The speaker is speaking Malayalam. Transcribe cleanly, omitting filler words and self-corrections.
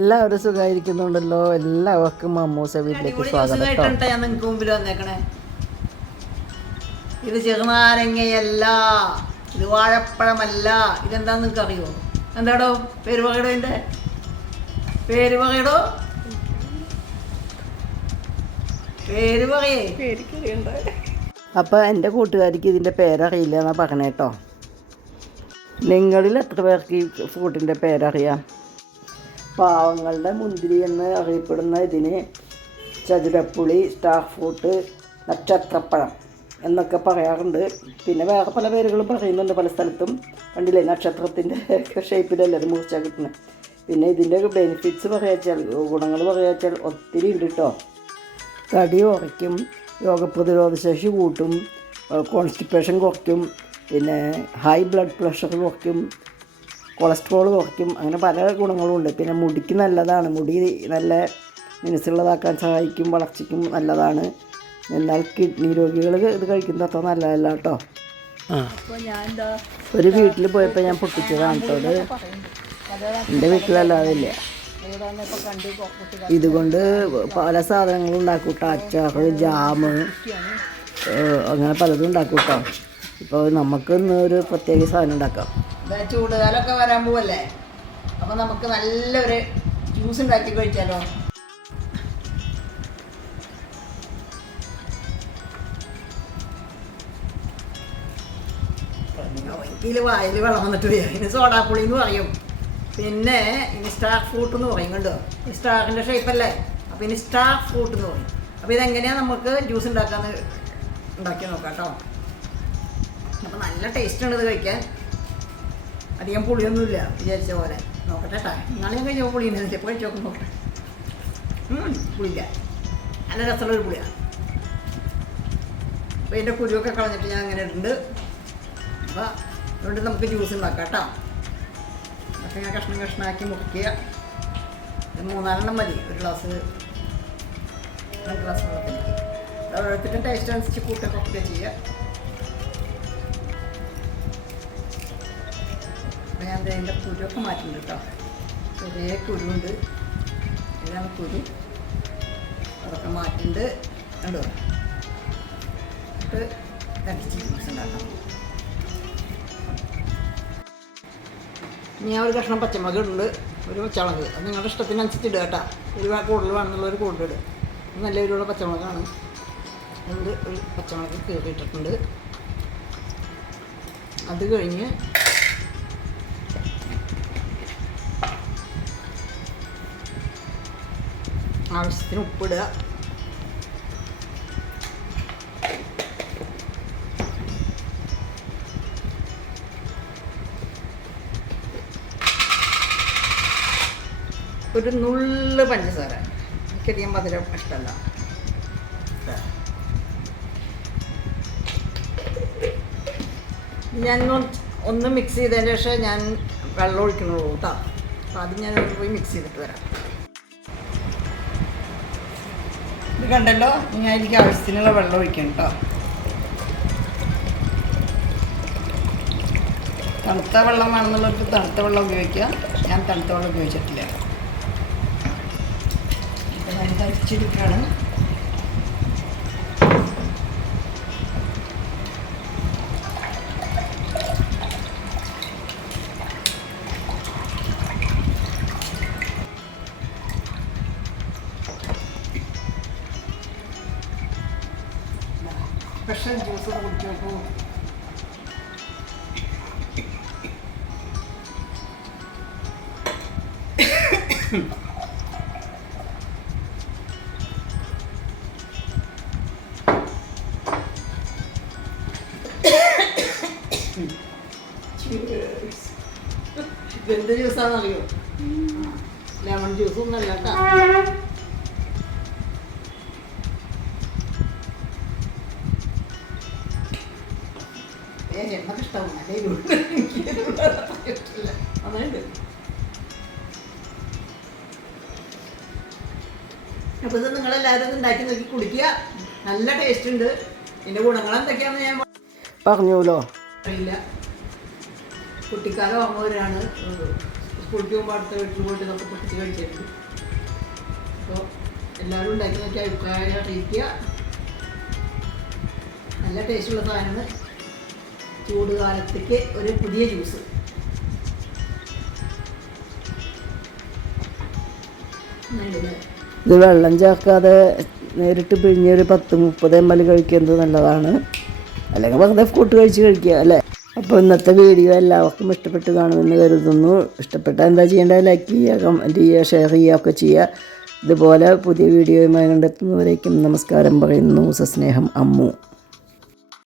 എല്ലാവരും സുഖമായിരിക്കുന്നുണ്ടല്ലോ. എല്ലാവർക്കും മമ്മൂസ വീട്ടിലേക്ക് സ്വാഗതം. ഞാൻ നിങ്ങൾക്ക് മുമ്പിൽ വന്നേക്കണേ. ഇത് ചെറുനാരങ്ങയല്ല, ഇത് വാഴപ്പഴമല്ല. ഇതെന്താന്ന് നിങ്ങൾക്ക് അറിയോ? എന്താടോ പേര് പറയടോ, എൻ്റെ പേര് പറയടോ, പേര് പറയേ. അപ്പോൾ എൻ്റെ കൂട്ടുകാരിക്ക് ഇതിൻ്റെ പേരറിയില്ല എന്നാ പറഞ്ഞേ കേട്ടോ. നിങ്ങളിൽ എത്ര പേർക്ക് ഈ ഫ്രൂട്ടിൻ്റെ പേരറിയാം? പാവങ്ങളുടെ മുന്തിരി എന്ന് അറിയപ്പെടുന്ന ഇതിന് ചതുരപ്പുളി, സ്റ്റാർ ഫ്രൂട്ട്, നക്ഷത്രപ്പഴം എന്നൊക്കെ പറയാറുണ്ട്. പിന്നെ വേറെ പല പേരുകളും പറയുന്നുണ്ട് പല സ്ഥലത്തും. കണ്ടില്ലേ, നക്ഷത്രത്തിൻ്റെ ഷേപ്പിലല്ലേ അത് മുറിച്ചാൽ കിട്ടുന്നത്. പിന്നെ ഇതിൻ്റെ ബെനിഫിറ്റ്സ് പറയാച്ചാൽ, ഗുണങ്ങൾ പറയാച്ചാൽ ഒത്തിരി ഉണ്ട് കേട്ടോ. തടി കുറയ്ക്കും, രോഗപ്രതിരോധ ശേഷി കൂട്ടും, കോൺസ്റ്റിപ്പേഷൻ കുറയ്ക്കും, പിന്നെ ഹൈ ബ്ലഡ് പ്രഷർ കുറയ്ക്കും, കൊളസ്ട്രോൾ കുറയ്ക്കും. അങ്ങനെ പല ഗുണങ്ങളും ഉണ്ട്. പിന്നെ മുടിക്ക് നല്ലതാണ്, മുടി നല്ല മിനുസുള്ളതാക്കാൻ സഹായിക്കും, വളർച്ചയ്ക്കും നല്ലതാണ്. എന്നാൽ കിഡ്നി രോഗികൾ ഇത് കഴിക്കുന്നത് അത്ര നല്ലതല്ല കേട്ടോ. ഒരു വീട്ടിൽ പോയപ്പോൾ ഞാൻ പൊട്ടിച്ചതാണ് കേട്ടോ. അത് എൻ്റെ വീട്ടിലല്ലാതില്ല. ഇതുകൊണ്ട് പല സാധനങ്ങളും ഉണ്ടാക്കും കേട്ടോ. അച്ചാർ, ജാമ്, അങ്ങനെ പലതും ഉണ്ടാക്കും കേട്ടോ. ഇപ്പോൾ നമുക്ക് ഇന്ന് ഒരു പ്രത്യേക സാധനം ഉണ്ടാക്കാം. ചൂടുകാലമൊക്കെ വരാൻ പോവല്ലേ, അപ്പോൾ നമുക്ക് നല്ലൊരു ജ്യൂസ് ഉണ്ടാക്കി കഴിച്ചാലോ. ഇതിൽ വായിൽ വെള്ളം വന്നിട്ട് ഇതിന് സോഡാപ്പുളി എന്ന് പറയും. പിന്നെ ഇനി സ്റ്റാർ ഫ്രൂട്ട് എന്ന് പറയും. കണ്ടോ, ഈ സ്റ്റാറിൻ്റെ ഷേപ്പല്ലേ, അപ്പോൾ ഇനി സ്റ്റാർ ഫ്രൂട്ട് എന്ന് പറയും. അപ്പോൾ ഇതെങ്ങനെയാണ് നമുക്ക് ജ്യൂസ് ഉണ്ടാക്കി നോക്കാം കേട്ടോ. അപ്പോൾ നല്ല ടേസ്റ്റ് ഉണ്ട് ഇത് കഴിക്കാൻ. അധികം പുളിയൊന്നുമില്ല വിചാരിച്ച പോലെ. നോക്കട്ടെ കേട്ടോ, നാളെ ഞാൻ കഴിച്ചപ്പോൾ പുളി ഉണ്ടെന്നില്ല, ഇപ്പോൾ കഴിച്ച് നോക്കും. നോക്കട്ടെ, പുളിയില്ല, നല്ല രസമുള്ളൊരു പുളിയാണ്. അപ്പോൾ ഇതിൻ്റെ കുരുവൊക്കെ കളഞ്ഞിട്ട് ഞാൻ അങ്ങനെ ഇട്ടുണ്ട്. അപ്പോൾ അതുകൊണ്ട് നമുക്ക് ജ്യൂസ് ഉണ്ടാക്കാം കേട്ടോ. അതൊക്കെ ഞാൻ കഷ്ണമാക്കി മുറിക്കുക. 3-4 മതി, ഒരു ഗ്ലാസ് 2 ഗ്ലാസ് വെള്ളത്തിലേക്ക്. ഓരോരുത്തരും ടേസ്റ്റ് അനുസരിച്ച് കൂട്ടൊക്കെ ചെയ്യുക. ഞാൻ അതിൻ്റെ കുരുവൊക്കെ മാറ്റുന്നുണ്ട് കേട്ടോ. ചെറിയ കുരുണ്ട്, ഇതാണ് കുരു, അതൊക്കെ മാറ്റുന്നുണ്ട്. കണ്ടോ, എന്നിട്ട് അടിച്ച് ജ്യൂസ് ഉണ്ടാക്കാം. ഞാൻ ഒരു കഷ്ണം പച്ചമുളക് ഇടുന്നുണ്ട്, ഒരു പച്ചമുളക്. അത് നിങ്ങളുടെ ഇഷ്ടത്തിനനുസരിച്ച് ഇടുക കേട്ടോ. ഒരു കൂടുതൽ വേണമെന്നുള്ളൊരു കൂടുതൽ ഇടുക. നല്ല എരിവുള്ള പച്ചമുളകാണ്. അതുകൊണ്ട് ഒരു പച്ചമുളക് കീറിയിട്ടിട്ടുണ്ട്. അത് കഴിഞ്ഞ് ആവശ്യത്തിന് ഉപ്പിടുക. ഒരു നുള്ള് പഞ്ചസാര. എനിക്കധികം മധുരം ഇഷ്ടമല്ല. ഞാൻ ഒന്ന് മിക്സ് ചെയ്തതിന് ശേഷം ഞാൻ വെള്ളം ഒഴിക്കണുള്ളൂ കേട്ടോ. അപ്പോൾ അത് ഞാൻ പോയി മിക്സ് ചെയ്തിട്ട് വരാം. ഇത് കണ്ടല്ലോ, ഞാൻ എനിക്ക് ആവശ്യത്തിനുള്ള വെള്ളം ഒഴിക്കണം കേട്ടോ. തണുത്ത വെള്ളം വേണമെന്നുള്ളവർക്ക് തണുത്ത വെള്ളം ഉപയോഗിക്കാം. ഞാൻ തണുത്ത വെള്ളം ഉപയോഗിച്ചിട്ടില്ല. ഇപ്പം ഞാൻ അരിച്ചെടുക്കുകയാണ്. സ്പെഷ്യൽ ജ്യൂസ് കുടിച്ചു നോക്കൂ. എന്ത് ജ്യൂസാണെന്നറിയോ? ലെമൺ ജ്യൂസ് ഒന്നല്ല കേട്ടോ. നമുക്ക് ഇഷ്ടമാണ്. നന്നായിട്ട്. അപ്പോൾ ഇത് നിങ്ങളെല്ലാവരും ഉണ്ടാക്കി നോക്കി കുടിക്കുക. നല്ല ടേസ്റ്റ് ഉണ്ട്. ഇതിൻ്റെ ഗുണങ്ങൾ എന്തൊക്കെയാണെന്ന് ഞാൻ പറഞ്ഞോലോ. അറിയില്ല. കുട്ടിക്കാലം ഓർമ്മ വരാണ്. സ്കൂളിൽ പോകുമ്പോൾ അടുത്ത വീട്ടിൽ പോയിട്ട് ഇതൊക്കെ പൊട്ടിച്ച് കഴിച്ചിട്ടുണ്ട്. അപ്പോൾ എല്ലാവരും ഉണ്ടാക്കി നോക്കി അഭിപ്രായം അറിയിക്കുക. നല്ല ടേസ്റ്റുള്ള സാധനമാണ്. ചൂട് കാലത്തേക്ക് ഒരു പുതിയ ജ്യൂസ്. ഇത് വെള്ളം ചേർക്കാതെ നേരിട്ട് പിഴിഞ്ഞൊരു 10-30 ml കഴിക്കുന്നത് നല്ലതാണ്. അല്ലെങ്കിൽ വെറുതെ ഫ്രൂട്ട് കഴിക്കുക അല്ലേ. അപ്പോൾ ഇന്നത്തെ വീഡിയോ എല്ലാവർക്കും ഇഷ്ടപ്പെട്ട് കാണുമെന്ന് കരുതുന്നു. ഇഷ്ടപ്പെട്ടാൽ എന്താ ചെയ്യേണ്ടത്? ലൈക്ക് ചെയ്യുക, കമൻറ്റ് ചെയ്യുക, ഷെയർ ചെയ്യുക ഒക്കെ ചെയ്യുക. ഇതുപോലെ പുതിയ വീഡിയോയുമായി കണ്ടെത്തുന്നവരേക്കും നമസ്കാരം പറയുന്നു. സസ്നേഹം, അമ്മു.